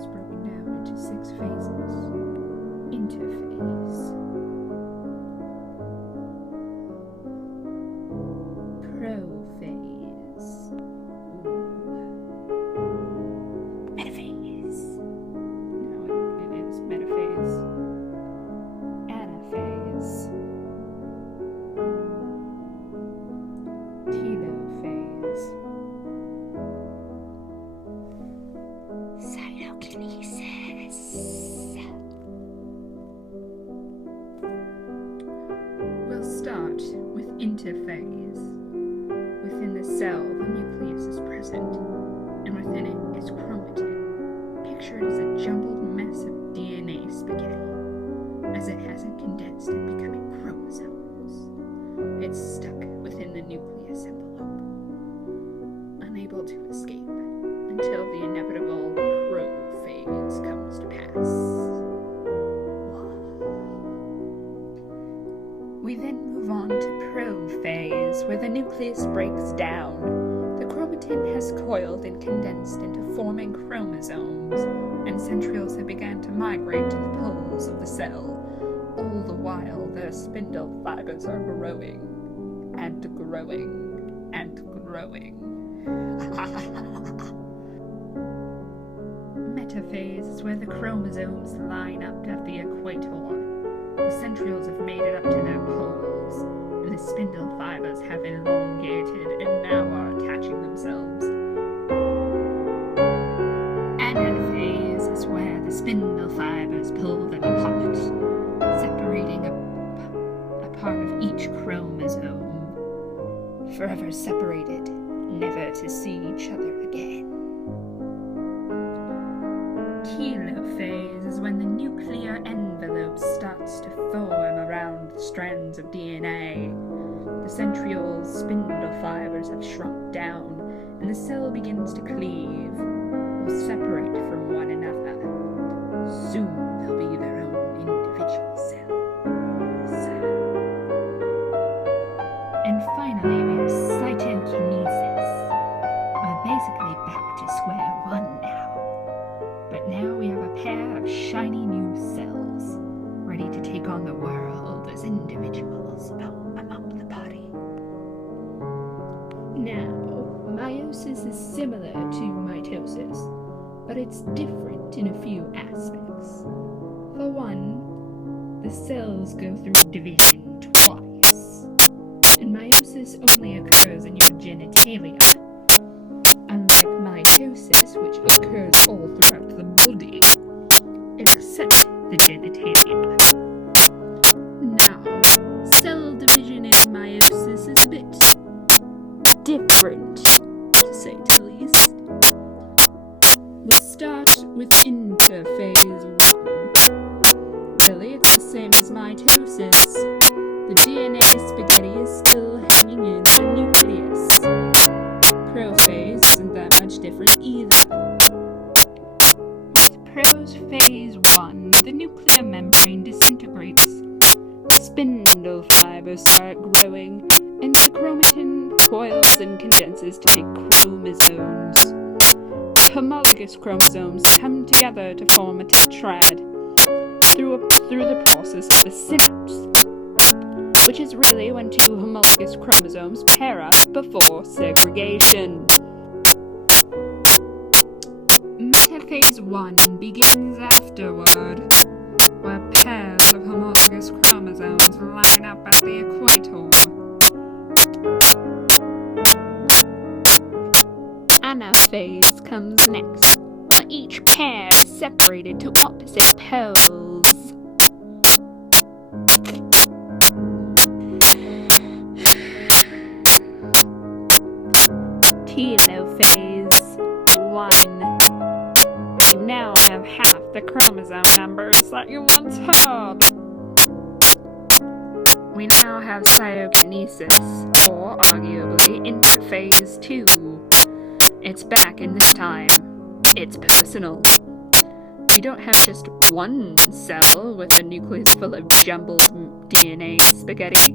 is broken down into 6 phases. Interphase, prophase, metaphase. No, it is metaphase. Anaphase, telophase, cytokinesis. We'll start with interphase. Within the cell, the nucleus is present, and within it is chromatin, pictured as a jumbled mess of DNA spaghetti. As it hasn't condensed and becoming chromosomes, it's stuck within the nucleus envelope, unable to escape until the inevitable prophase comes to pass. We then move on to prophase, where the nucleus breaks down. The chromatin has coiled and condensed into forming chromosomes, and centrioles have begun to migrate to the poles of the cell. All the while, their spindle fibers are growing, and growing, and growing. Metaphase is where the chromosomes line up at the equator. The centrioles have made it up to their poles, and the spindle fibers have elongated and now are attaching themselves. Anaphase is where the spindle fibers pull them apart, separating a part of each chromosome, forever separated, never to see each other again. Telophase is when the nuclear envelope starts to form around the strands of DNA. The centrioles' spindle fibers have shrunk down, and the cell begins to cleave, or separate from one another. Soon they'll be their own individual cells. And finally, we have cytokinesis. We're basically back to square one now. But now we have a pair of shiny new cells, ready to take on the world as individuals among the body. Now, meiosis is similar to mitosis, but it's different in a few aspects. For one, the cells go through division twice, and meiosis only occurs in your genitalia, unlike mitosis, which occurs all throughout the body, except the genitalia. Now, cell division in meiosis is a bit different, to say the least. We'll start with interphase 1. Really, it's the same as mitosis. The DNA spaghetti is still hanging in the nucleus. Prophase isn't that much different either. With prophase 1, the nuclear membrane disintegrates. Spindle fibers start growing, and the chromatin coils and condenses to make chromosomes. Homologous chromosomes come together to form a tetrad through the process of the synapse, which is really when two homologous chromosomes pair up before segregation. Metaphase 1 begins afterward, where pairs of homologous chromosomes line up at the equator. Anaphase comes next, where each pair is separated to opposite poles. Telophase 1. You now have half the chromosome numbers that you once had. We now have cytokinesis, or arguably interphase 2. It's back, and this time, it's personal. We don't have just one cell with a nucleus full of jumbled DNA spaghetti,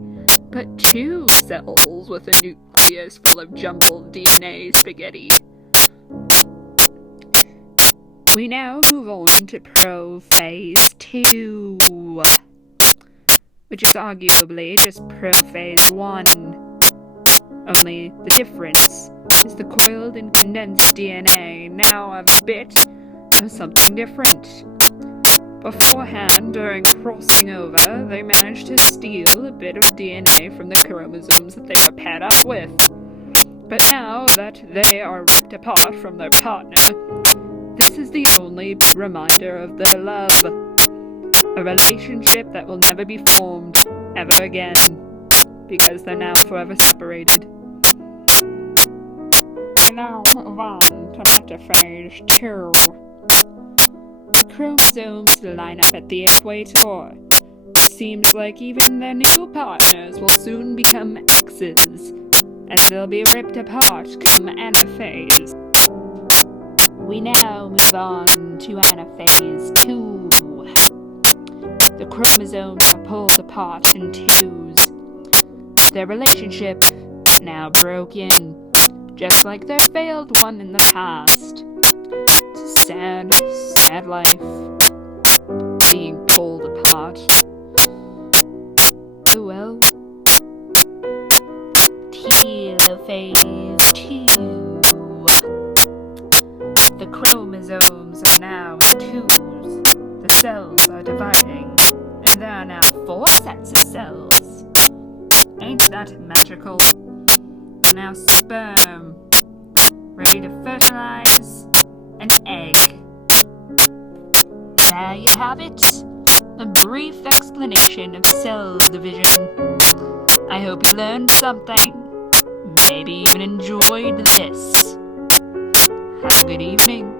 but 2 cells with a nucleus full of jumbled DNA spaghetti. We now move on to prophase 2, which is arguably just prophase 1. Only the difference is the coiled and condensed DNA now have a bit of something different. Beforehand, during crossing over, they managed to steal a bit of DNA from the chromosomes that they were paired up with. But now that they are ripped apart from their partner, this is the only reminder of their love. A relationship that will never be formed ever again, because they're now forever separated. We now move on to metaphase 2. The chromosomes line up at the equator. It seems like even their new partners will soon become X's, as they'll be ripped apart come anaphase. We now move on to anaphase 2. The chromosomes are pulled apart in twos. Their relationship now broken, just like their failed one in the past. It's a sad, sad life, being pulled apart. Oh well. Telophase 2. The chromosomes are now in twos. The cells are dividing, and there are now 4 sets of cells. Ain't that magical? Now sperm, ready to fertilize an egg. There you have it, a brief explanation of cell division. I hope you learned something, maybe even enjoyed this. Have a good evening.